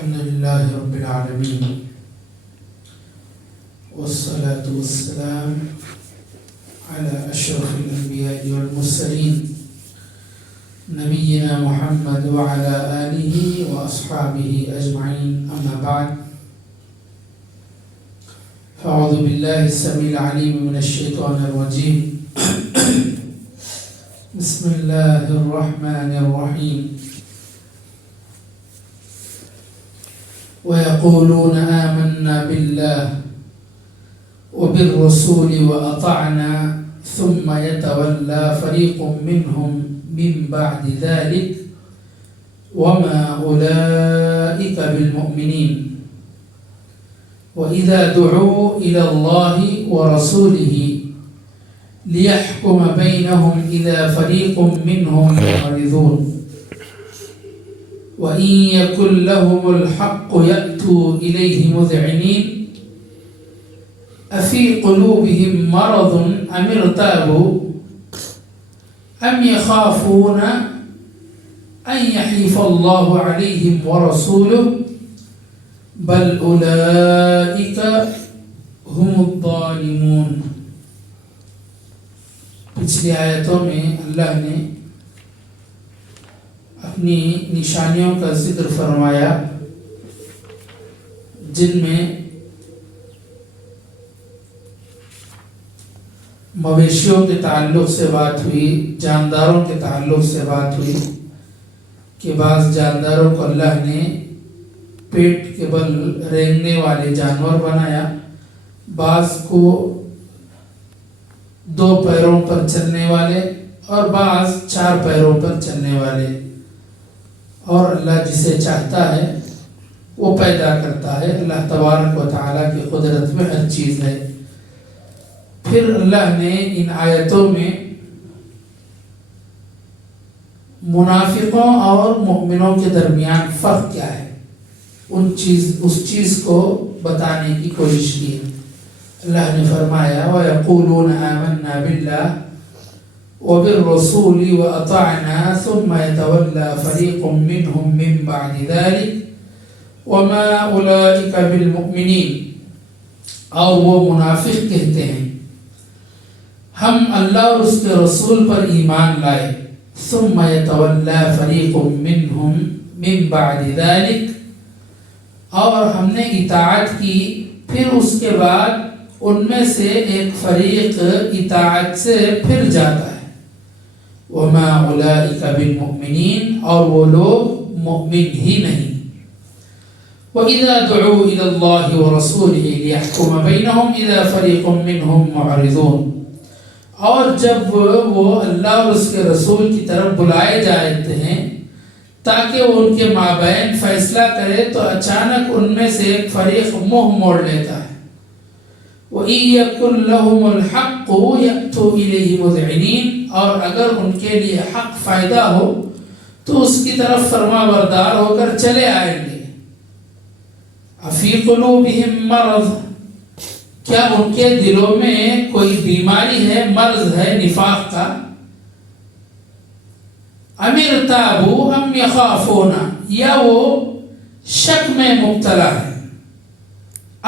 الحمد لله رب العالمين والصلاة والسلام على أشرف الأنبياء والمرسلين نبينا محمد وعلى آله وأصحابه أجمعين أما بعد فأعوذ بالله السميع العليم من الشيطان الرجيم بسم الله الرحمن الرحيم ويقولون آمنا بالله وبالرسول وأطعنا ثم يتولى فريق منهم من بعد ذلك وما أولئك بالمؤمنين وإذا دعوا إلى الله ورسوله ليحكم بينهم إذا فريق منهم معرضون وإن يكن لهم الحق يأتوا إليه مذعنين أفي قلوبهم مرض أم ارتابوا أم يخافون أن يحيف الله عليهم ورسوله بل أولئك هم الظالمون. پچھلی آیتوں میں اللہ نے اپنی نشانیوں کا ذکر فرمایا جن میں مویشیوں کے تعلق سے بات ہوئی، جانداروں کے تعلق سے بات ہوئی کہ بعض جانداروں کو اللہ نے پیٹ کے بل رینگنے والے جانور بنایا، بعض کو 2 پیروں پر چلنے والے اور بعض 4 پیروں پر چلنے والے، اور اللہ جسے چاہتا ہے وہ پیدا کرتا ہے. اللہ تبارک و تعالیٰ کی قدرت میں ہر چیز ہے. پھر اللہ نے ان آیتوں میں منافقوں اور مؤمنوں کے درمیان فرق کیا ہے اس چیز کو بتانے کی کوشش کی. اللہ نے فرمایا وَيَقُولُونَ آمَنَّا بِاللَّهِ وَبِالرَّسُولِ وَأَطَعْنَا ثُمَّ يَتَوَلَّى فَرِيقٌ مِّنْهُمْ مِّن بَعْدِ ذَلِكَ وَمَا أُولَئِكَ بِالْمُؤْمِنِينَ. اور وہ منافق کہتے ہیں ہم اللہ اور اس کے رسول پر ایمان لائے، ثُمَّ يَتَوَلَّى فَرِيقٌ مِّنْهُمْ مِّن بَعْدِ ذَلِكَ، اور ہم نے اطاعت کی، پھر اس کے بعد ان میں سے ایک فریق اطاعت سے پھر جاتا ہے. وَمَا أُولَئِكَ بِالْمُؤْمِنِينَ، اور وہ لوگ مؤمن ہی نہیں. وَإِذَا دُعُوا إِلَى اللَّهِ وَرَسُولِهِ لِيَحْكُمَ بَيْنَهُمْ إِذَا فَرِيقٌ مِّنْهُمْ مُعْرِضُونَ، اور جب وہ اللہ اور اس کے رسول کی طرف بلائے جاتے ہیں تاکہ وہ ان کے مابین فیصلہ کرے تو اچانک ان میں سے ایک فریق منہ موڑ لیتا ہے. وَإِن يَكُن لَّهُمُ الْحَقُّ يَأْتُوا إِلَيْهِ مُذْعِنِينَ، اور اگر ان کے لیے حق فائدہ ہو تو اس کی طرف فرما بردار ہو کر چلے آئیں گے. أَفِي قُلُوبِهِم مَّرَضٌ، کیا ان کے دلوں میں کوئی بیماری ہے، مرض ہے نفاق کا؟ أَمِ ارْتَابُوا أَمْ يَخَافُونَ، یا وہ شک میں مبتلا ہے.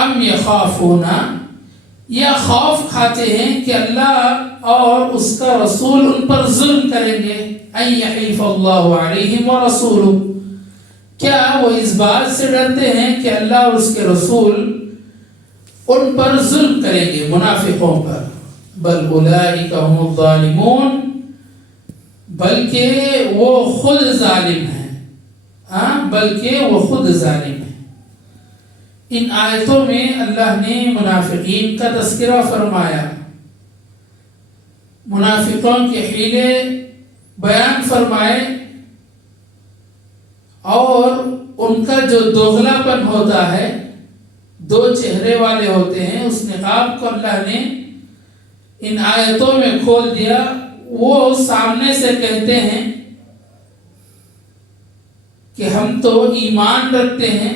أَمْ يَخَافُونَ، یا خوف کھاتے ہیں کہ اللہ اور اس کا رسول ان پر ظلم کریں گے. أَن يَحِيفَ اللَّهُ عَلَيْهِمْ وَرَسُولُهُ، کیا وہ اس بات سے ڈرتے ہیں کہ اللہ اور اس کے رسول ان پر ظلم کریں گے، منافقوں پر. بل اولئک هم الظالمون، بلکہ وہ خود ظالم ہیں. بلکہ وہ خود ظالم ہیں. ان آیتوں میں اللہ نے منافقین کا تذکرہ فرمایا، منافقوں کے حیلے بیان فرمائے، اور ان کا جو دوغلا پن ہوتا ہے، 2 چہرے والے ہوتے ہیں، اس نقاب کو اللہ نے ان آیتوں میں کھول دیا. وہ سامنے سے کہتے ہیں کہ ہم تو ایمان رکھتے ہیں،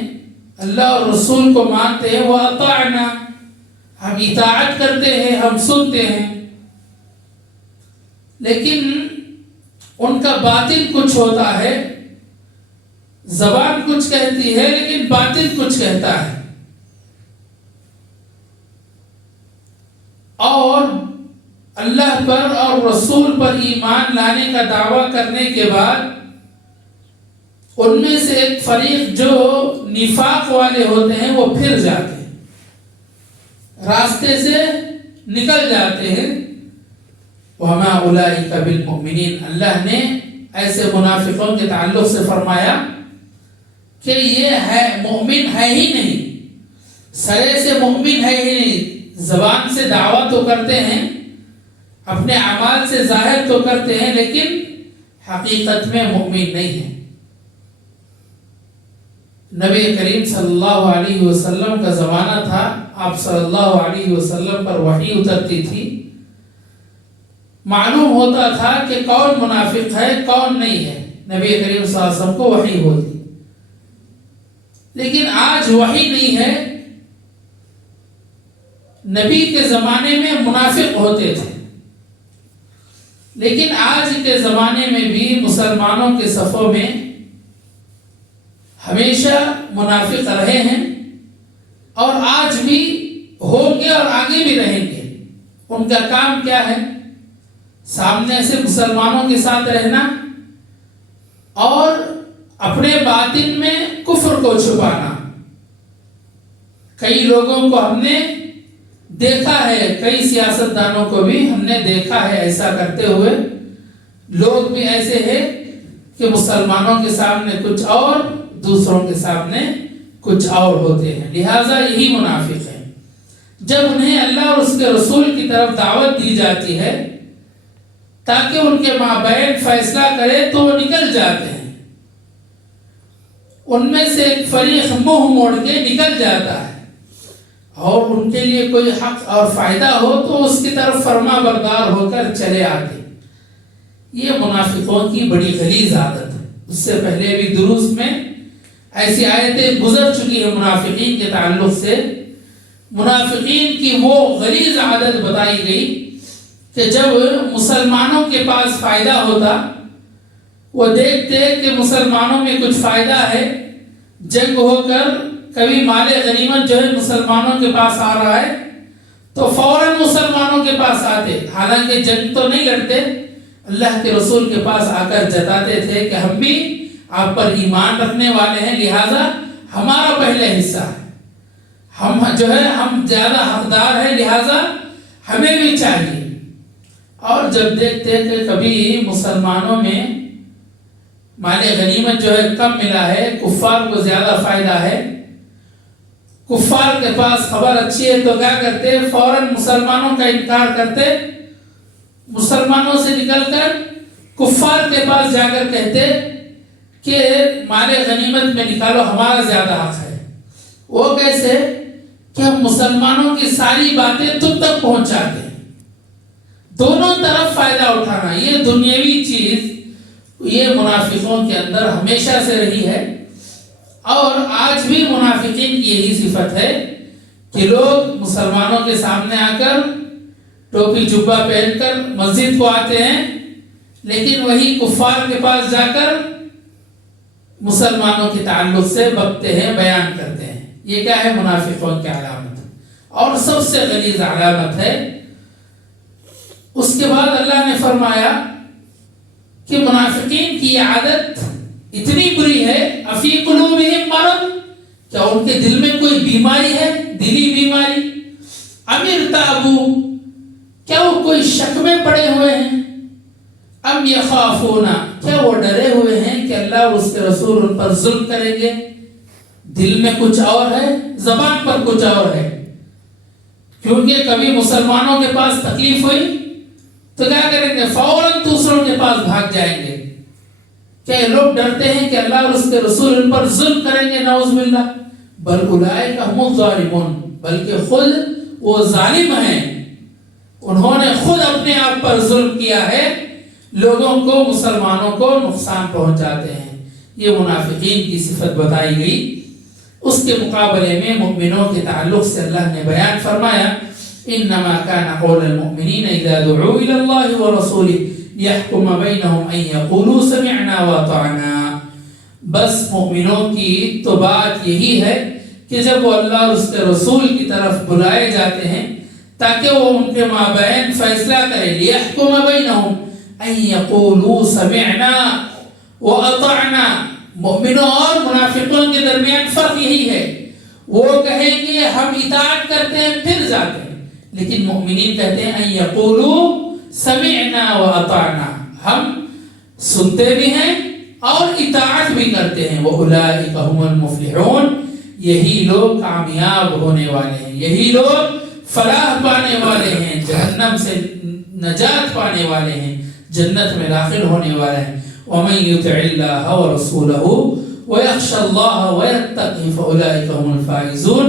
اللہ اور رسول کو مانتے ہیں، وَأَطَعْنَا، ہم اطاعت کرتے ہیں، ہم سنتے ہیں، لیکن ان کا باطن کچھ ہوتا ہے. زبان کچھ کہتی ہے لیکن باطن کچھ کہتا ہے، اور اللہ پر اور رسول پر ایمان لانے کا دعویٰ کرنے کے بعد ان میں سے ایک فریق جو نفاق والے ہوتے ہیں وہ پھر جاتے ہیں، راستے سے نکل جاتے ہیں۔ وَمَا أُولَئِكَ بِالْمُؤْمِنِينَ، اللہ نے ایسے منافقوں کے تعلق سے فرمایا کہ یہ ہے مومن ہے ہی نہیں، سرے سے مومن ہے ہی نہیں، زبان سے دعویٰ تو کرتے ہیں، اپنے اعمال سے ظاہر تو کرتے ہیں، لیکن حقیقت میں مومن نہیں ہے۔ نبی کریم صلی اللہ علیہ وسلم کا زمانہ تھا، آپ صلی اللہ علیہ وسلم پر وحی اترتی تھی، معلوم ہوتا تھا کہ کون منافق ہے کون نہیں ہے، نبی کریم صلی اللہ علیہ وسلم کو وحی ہوتی۔ لیکن آج وحی نہیں ہے، نبی کے زمانے میں منافق ہوتے تھے، لیکن آج کے زمانے میں بھی مسلمانوں کے صفوں میں ہمیشہ منافق رہے ہیں، اور آج بھی ہوں گے اور آگے بھی رہیں گے۔ ان کا کام کیا ہے؟ سامنے سے مسلمانوں کے ساتھ رہنا اور اپنے باطن میں کفر کو چھپانا۔ کئی لوگوں کو ہم نے دیکھا ہے، کئی سیاستدانوں کو بھی ہم نے دیکھا ہے ایسا کرتے ہوئے۔ لوگ بھی ایسے ہیں کہ مسلمانوں کے سامنے کچھ اور، دوسروں کے سامنے کچھ اور ہوتے ہیں، لہٰذا یہی منافق ہیں۔ جب انہیں اللہ اور اس کے رسول کی طرف دعوت دی جاتی ہے تاکہ ان کے مابین فیصلہ کرے تو وہ نکل جاتے ہیں، ان میں سے ایک فریق منہ موڑ کے نکل جاتا ہے، اور ان کے لیے کوئی حق اور فائدہ ہو تو اس کی طرف فرما بردار ہو کر چلے آتے۔ یہ منافقوں کی بڑی غلیظ عادت ہے۔ اس سے پہلے بھی دروس میں ایسی آیتیں گزر چکی ہیں منافقین کے تعلق سے۔ منافقین کی وہ غلیظ عادت بتائی گئی کہ جب مسلمانوں کے پاس فائدہ ہوتا، وہ دیکھتے کہ مسلمانوں میں کچھ فائدہ ہے، جنگ ہو کر کبھی مال غنیمت جو ہے مسلمانوں کے پاس آ رہا ہے تو فوراً مسلمانوں کے پاس آتے، حالانکہ جنگ تو نہیں لڑتے، اللہ کے رسول کے پاس آ کر جتاتے تھے کہ ہم بھی آپ پر ایمان رکھنے والے ہیں، لہٰذا ہمارا پہلے حصہ ہے، ہم جو ہے ہم زیادہ حقدار ہیں، لہٰذا ہمیں بھی چاہیے۔ اور جب دیکھتے کہ کبھی مسلمانوں میں مال غنیمت جو ہے کم ملا ہے، کفار کو زیادہ فائدہ ہے، کفار کے پاس خبر اچھی ہے تو کیا کرتے؟ فوراً مسلمانوں کا انکار کرتے، مسلمانوں سے نکل کر کفار کے پاس جا کر کہتے کہ مال غنیمت میں نکالو، ہمارا زیادہ حق ہے۔ وہ کیسے؟ کہ ہم مسلمانوں کی ساری باتیں تم تک پہنچاتے ہیں۔ دونوں طرف فائدہ اٹھانا، یہ دنیاوی چیز یہ منافقوں کے اندر ہمیشہ سے رہی ہے، اور آج بھی منافقین کی یہی صفت ہے کہ لوگ مسلمانوں کے سامنے آ کر ٹوپی جبہ پہن کر مسجد کو آتے ہیں، لیکن وہی کفار کے پاس جا کر مسلمانوں کے تعلق سے بکتے ہیں، بیان کرتے ہیں۔ یہ کیا ہے؟ منافقوں کی علامت، اور سب سے غلیظ علامت ہے۔ اس کے بعد اللہ نے فرمایا کہ منافقین کی عادت اتنی بری ہے، افی قلوبہم مرض، کیا ان کے دل میں کوئی بیماری ہے، دلی بیماری؟ ام ارتابوا، کیا وہ کوئی شک میں پڑے ہوئے ہیں؟ ام یخافون، کیا وہ ڈرے ہوئے ہیں کہ اللہ اور اس کے رسول ان پر ظلم کریں گے؟ دل میں کچھ اور ہے، زبان پر کچھ اور ہے، کیونکہ کبھی مسلمانوں کے پاس تکلیف ہوئی تو کیا کریں گے؟ فوراً دوسروں کے پاس بھاگ جائیں گے۔ کیا یہ لوگ ڈرتے ہیں کہ اللہ اور اس کے رسول ان پر ظلم کریں گے؟ نعوذ باللہ۔ بل اولئک هم الظالمون، بلکہ خود وہ ظالم ہیں، انہوں نے خود اپنے آپ پر ظلم کیا ہے، لوگوں کو، مسلمانوں کو نقصان پہنچاتے ہیں۔ یہ منافقین کی صفت بتائی گئی۔ اس کے مقابلے میں مؤمنوں کے تعلق سے اللہ نے بیان فرمایا انما كان قول المؤمنين اذا دعوا الى الله ورسوله ليحكم بينهم ان يقولوا سمعنا واطعنا، بس مومنوں کی تو بات یہی ہے کہ جب وہ اللہ اور اس کے رسول کی طرف بلائے جاتے ہیں تاکہ وہ ان کے مابین فیصلہ کرے، لِيَحْكُمَ بَيْنَهُمْ أَن يَقُولُوا سَمِعْنَا وَأَطَعْنَا. مومنوں اور منافقوں کے درمیان فرق یہی ہے، وہ کہیں گے ہم اطاعت کرتے ہیں پھر جاتے ہیں، لیکن مومنین کہتے ہیں ان یقولوا سمعنا واطعنا، ہم سنتے بھی ہیں اور اطاعت بھی کرتے ہیں. واولئک هم المفلحون، یہی لوگ کامیاب ہونے والے ہیں، یہی لوگ فلاح پانے والے ہیں، جہنم سے نجات پانے والے ہیں، جنت میں داخل ہونے والے ہیں. ومن يطع الله ورسوله وَيَخْشَى اللَّهَ وَيَتَّقِهِ فَأُولَٰئِكَ هُمُ الْفَائِزُونَ.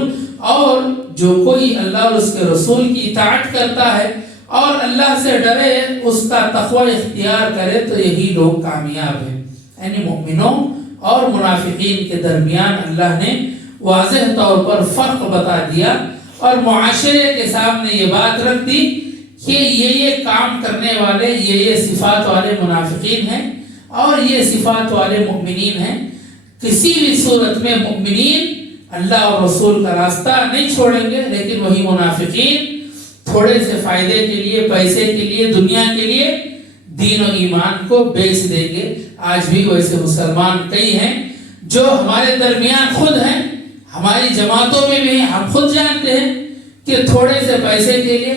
اور جو کوئی اللہ اور اس کے رسول کی اطاعت کرتا ہے اور اللہ سے ڈرے، اس کا تقوی اختیار کرے، تو یہی لوگ کامیاب ہیں. یعنی مومنوں اور منافقین کے درمیان اللہ نے واضح طور پر فرق بتا دیا اور معاشرے کے سامنے یہ بات رکھ دی کہ یہ کام کرنے والے، یہ صفات والے منافقین ہیں اور یہ صفات والے مومنین ہیں. کسی بھی صورت میں مومنین اللہ اور رسول کا راستہ نہیں چھوڑیں گے، لیکن وہی منافقین تھوڑے سے فائدے کے لیے، پیسے کے لیے، دنیا کے لیے دین و ایمان کو بیچ دیں گے. آج بھی ویسے مسلمان کئی ہیں جو ہمارے درمیان خود ہیں، ہماری جماعتوں میں بھی ہیں. ہم خود جانتے ہیں کہ تھوڑے سے پیسے کے لیے،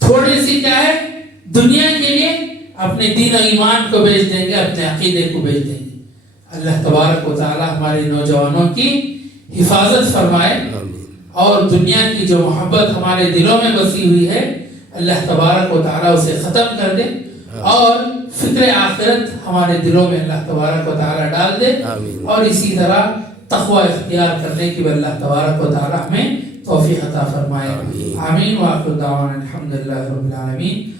تھوڑی سی کیا ہے دنیا کے لیے اپنے دین و ایمان کو بیچ دیں گے، اپنے عقیدے کو بیچ دیں گے. اللہ تبارک و تعالی ہمارے نوجوانوں کی حفاظت فرمائے اور دنیا کی جو محبت ہمارے دلوں میں بسی ہوئی ہے اللہ تبارک و تعالی اسے ختم کر دے اور فکر آخرت ہمارے دلوں میں اللہ تبارک و تعالی ڈال دے اور اسی طرح تقوی اختیار کرنے کی اللہ تبارک و تعالی ہمیں توفیق عطا فرمائے. آمین. وآخر دعوانا الحمدللہ رب العالمین.